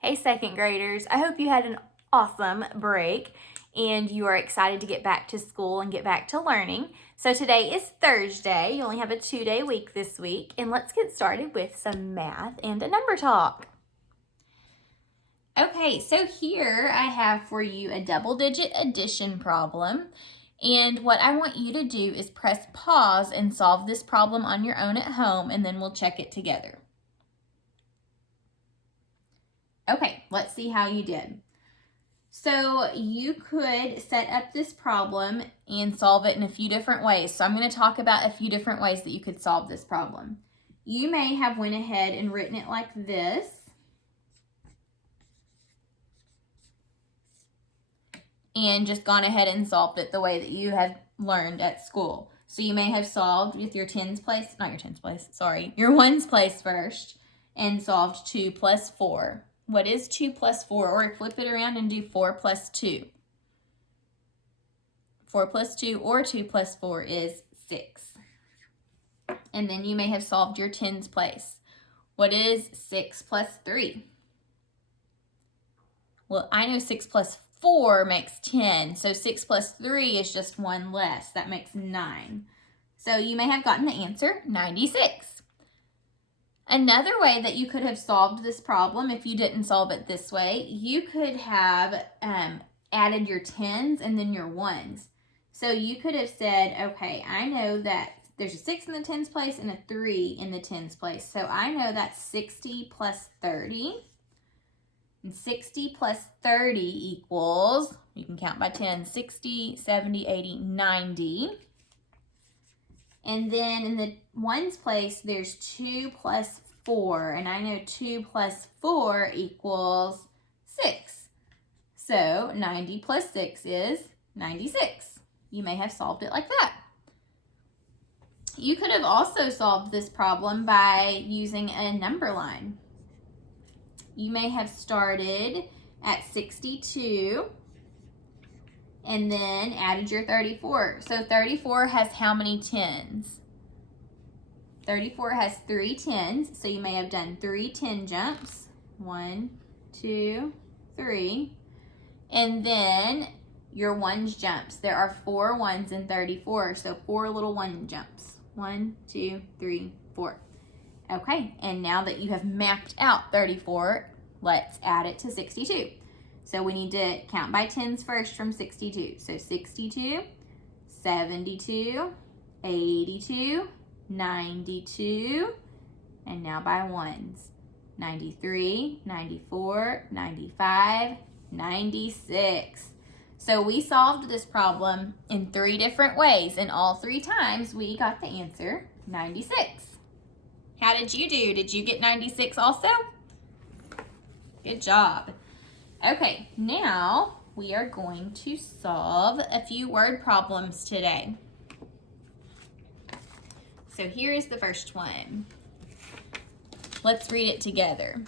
Hey, second graders. I hope you had an awesome break and you are excited to get back to school and get back to learning. So today is Thursday. You only have a 2-day week this week, and let's get started with some math and a number talk. Okay, so here I have for you a double-digit addition problem. And what I want you to do is press pause and solve this problem on your own at home, and then we'll check it together. Okay, let's see how you did. So you could set up this problem and solve it in a few different ways. So I'm going to talk about a few different ways that you could solve this problem. You may have went ahead and written it like this. And just gone ahead and solved it the way that you have learned at school. So you may have solved with your your ones place first and solved 2 plus 4. What is 2 plus 4? Or flip it around and do 4 plus 2. 4 plus 2 or 2 plus 4 is 6. And then you may have solved your tens place. What is 6 plus 3? Well, I know 6 plus 4 makes 10, so 6 plus 3 is just 1 less. That makes 9. So you may have gotten the answer, 96. Another way that you could have solved this problem, if you didn't solve it this way, you could have added your tens and then your ones. So you could have said, okay, I know that there's a 6 in the tens place and a 3 in the tens place. So I know that's 60 plus 30. And 60 plus 30 equals, you can count by 10, 60, 70, 80, 90. And then in the ones place, there's 2 plus 4. And I know 2 plus 4 equals 6. So 90 plus 6 is 96. You may have solved it like that. You could have also solved this problem by using a number line. You may have started at 62 and then added your 34. So 34 has how many tens? 34 has 3 tens, so you may have done 3 10 jumps. 1, 2, 3. And then your ones jumps. There are 4 ones in 34, so 4 little one jumps. 1, 2, 3, 4. Okay, and now that you have mapped out 34, let's add it to 62. So we need to count by tens first from 62. So 62, 72, 82, 92, and now by ones. 93, 94, 95, 96. So we solved this problem in 3 different ways, and all 3 times we got the answer 96. How did you do? Did you get 96 also? Good job. Okay, now we are going to solve a few word problems today. So here is the first one. Let's read it together.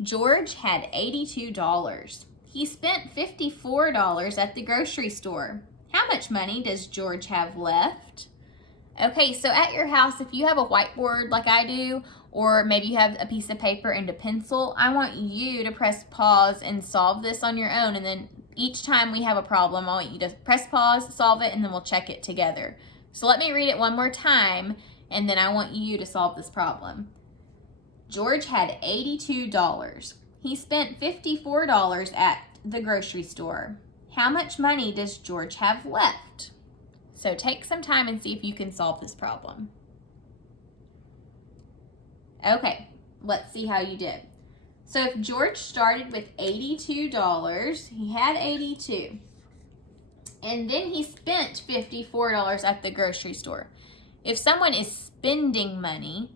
George had $82. He spent $54 at the grocery store. How much money does George have left? Okay, so at your house, if you have a whiteboard like I do, or maybe you have a piece of paper and a pencil, I want you to press pause and solve this on your own. And then each time we have a problem, I want you to press pause, solve it, and then we'll check it together. So let me read it one more time, and then I want you to solve this problem. George had $82. He spent $54 at the grocery store. How much money does George have left? So take some time and see if you can solve this problem. Okay, let's see how you did. So if George started with $82, he had 82. And then he spent $54 at the grocery store. If someone is spending money,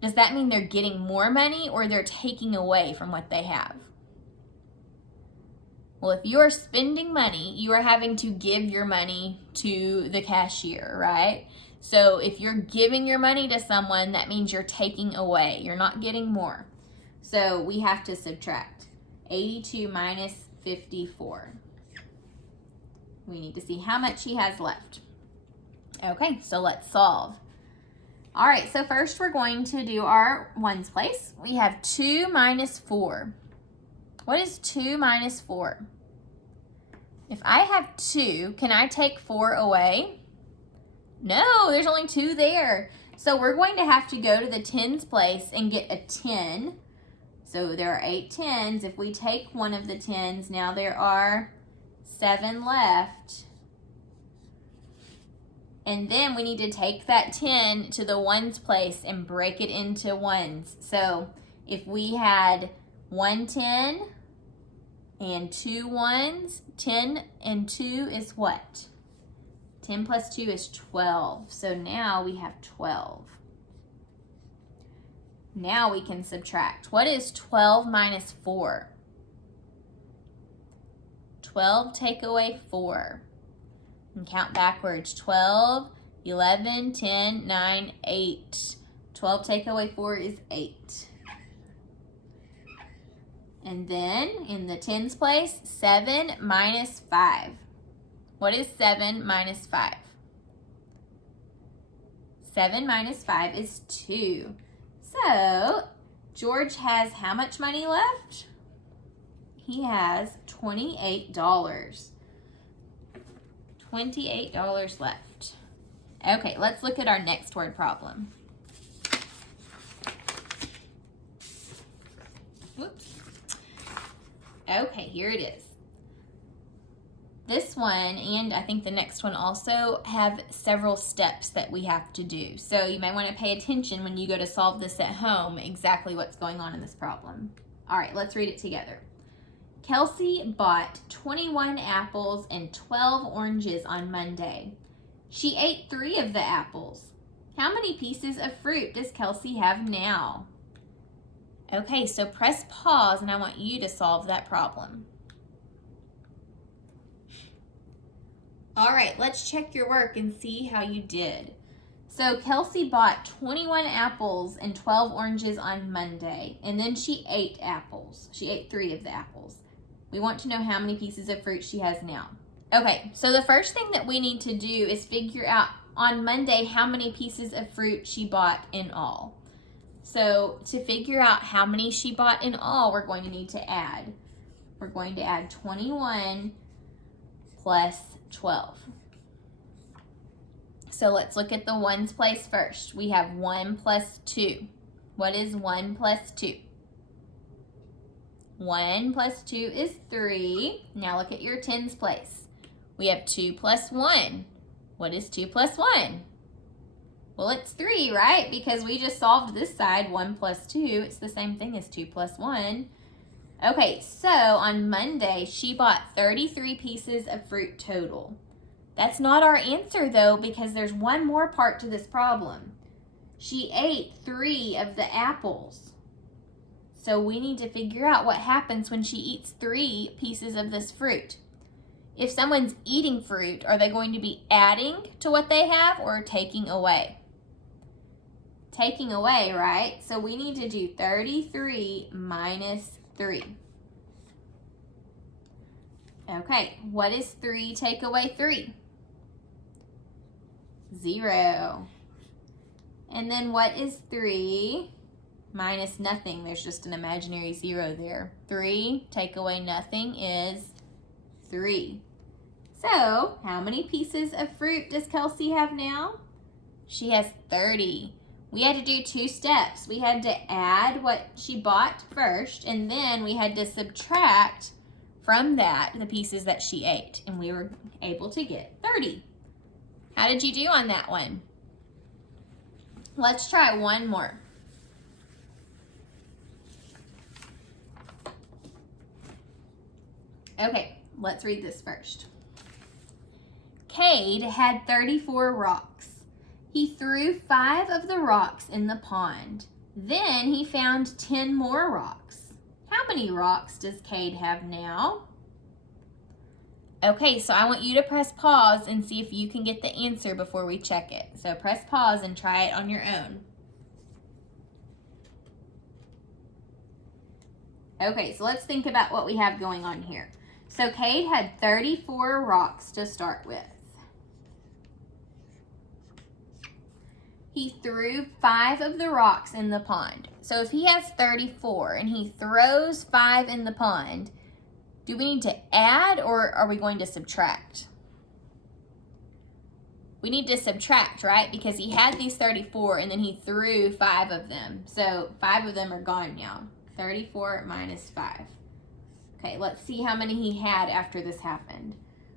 does that mean they're getting more money or they're taking away from what they have? Well, if you are spending money, you are having to give your money to the cashier, right? So if you're giving your money to someone, that means you're taking away. You're not getting more. So we have to subtract 82 minus 54. We need to see how much he has left. Okay, so let's solve. All right, so first we're going to do our ones place. We have 2 minus 4. What is 2 minus 4? If I have 2, can I take 4 away? No, there's only 2 there. So we're going to have to go to the tens place and get a 10. So there are 8 tens. If we take one of the tens, now there are 7 left. And then we need to take that 10 to the ones place and break it into ones. So if we had 1 10 and 2 ones, 10 and 2 is what? 10 plus 2 is 12. So now we have 12. Now we can subtract. What is 12 minus 4? 12 take away 4. And count backwards. 12, 11, 10, 9, 8. 12 take away 4 is 8. And then in the tens place, 7 minus 5. What is 7 minus 5? 7 minus 5 is 2. So George has how much money left? He has $28. $28 left. Okay, let's look at our next word problem. Whoops. Okay, here it is. This one, and I think the next one also, have several steps that we have to do. So you may want to pay attention when you go to solve this at home, exactly what's going on in this problem. All right, let's read it together. Kelsey bought 21 apples and 12 oranges on Monday. She ate 3 of the apples. How many pieces of fruit does Kelsey have now? Okay, so press pause and I want you to solve that problem. All right, let's check your work and see how you did. So Kelsey bought 21 apples and 12 oranges on Monday, and then she ate apples. She ate 3 of the apples. We want to know how many pieces of fruit she has now. Okay, so the first thing that we need to do is figure out on Monday how many pieces of fruit she bought in all. So to figure out how many she bought in all, we're going to need to add. We're going to add 21 plus 12. So let's look at the ones place first. We have 1 plus 2. What is 1 plus 2? 1 plus 2 is 3. Now look at your tens place. We have 2 plus 1. What is 2 plus 1? Well, it's 3, right? Because we just solved this side, 1 plus 2. It's the same thing as 2 plus 1. Okay, so on Monday, she bought 33 pieces of fruit total. That's not our answer, though, because there's one more part to this problem. She ate 3 of the apples. So we need to figure out what happens when she eats 3 pieces of this fruit. If someone's eating fruit, are they going to be adding to what they have or taking away? Taking away, right? So we need to do 33 minus 3. Okay, what is 3 take away 3? 0. And then what is 3 minus nothing? There's just an imaginary 0 there. 3 take away nothing is 3. So, how many pieces of fruit does Kelsey have now? She has 30. We had to do 2 steps. We had to add what she bought first, and then we had to subtract from that the pieces that she ate, and we were able to get 30. How did you do on that one? Let's try one more. Okay, let's read this first. Cade had 34 rocks. He threw 5 of the rocks in the pond. Then he found 10 more rocks. How many rocks does Cade have now? Okay, so I want you to press pause and see if you can get the answer before we check it. So press pause and try it on your own. Okay, so let's think about what we have going on here. So Cade had 34 rocks to start with. He threw 5 of the rocks in the pond. So if he has 34 and he throws 5 in the pond, do we need to add or are we going to subtract? We need to subtract, right? Because he had these 34 and then he threw 5 of them. So 5 of them are gone now. 34 minus 5. Okay, let's see how many he had after this happened.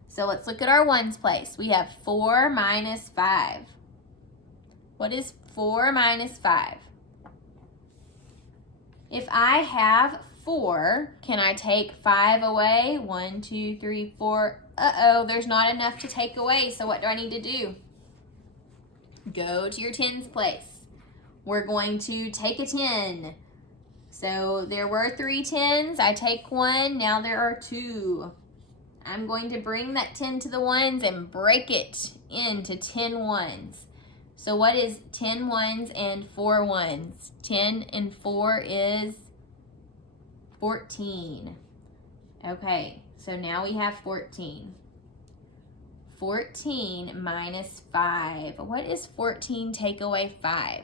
So let's look at our ones place. We have 4 minus 5. What is 4 minus 5? If I have 4, can I take 5 away? 1, 2, 3, 4. Uh-oh, there's not enough to take away, so what do I need to do? Go to your tens place. We're going to take a 10. So there were 3 tens. I take 1. Now there are 2. I'm going to bring that 10 to the ones and break it into 10 ones. So what is 10 ones and 4 ones? 10 and 4 is 14. Okay, so now we have 14. 14 minus 5. What is 14 take away 5?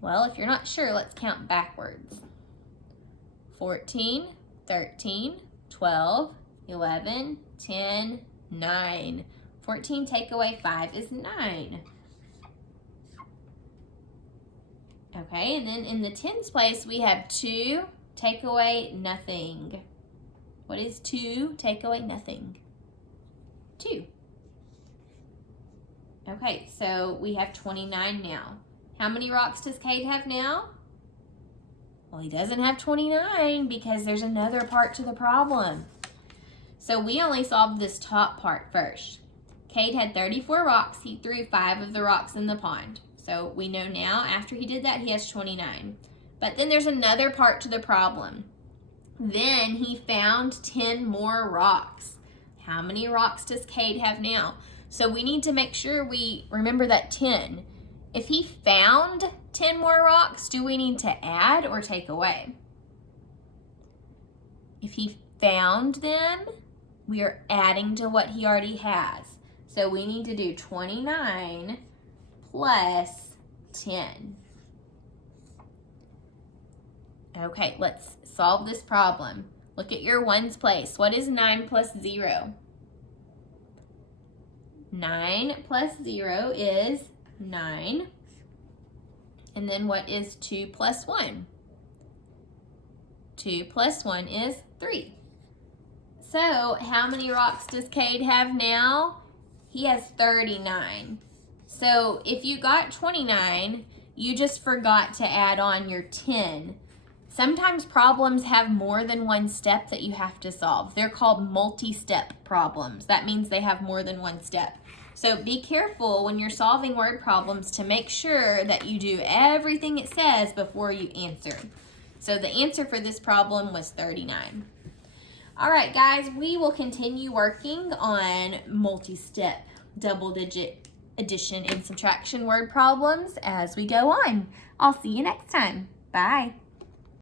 Well, if you're not sure, let's count backwards. 14, 13, 12, 11, 10, 9. 14 take away 5 is 9. Okay, and then in the tens place, we have 2 take away nothing. What is 2 take away nothing? 2. Okay, so we have 29 now. How many rocks does Cade have now? Well, he doesn't have 29 because there's another part to the problem. So we only solved this top part first. Cade had 34 rocks. He threw 5 of the rocks in the pond. So we know now after he did that, he has 29. But then there's another part to the problem. Then he found 10 more rocks. How many rocks does Cade have now? So we need to make sure we remember that 10. If he found 10 more rocks, do we need to add or take away? If he found them, we are adding to what he already has. So we need to do 29 plus 10. Okay, let's solve this problem. Look at your ones place. What is 9 plus 0? 9 plus 0 is 9. And then what is 2 plus 1? 2 plus 1 is 3. So how many rocks does Cade have now? He has 39. So if you got 29, you just forgot to add on your 10. Sometimes problems have more than one step that you have to solve. They're called multi-step problems. That means they have more than one step. So be careful when you're solving word problems to make sure that you do everything it says before you answer. So the answer for this problem was 39. All right, guys, we will continue working on multi-step double-digit addition and subtraction word problems as we go on. I'll see you next time. Bye.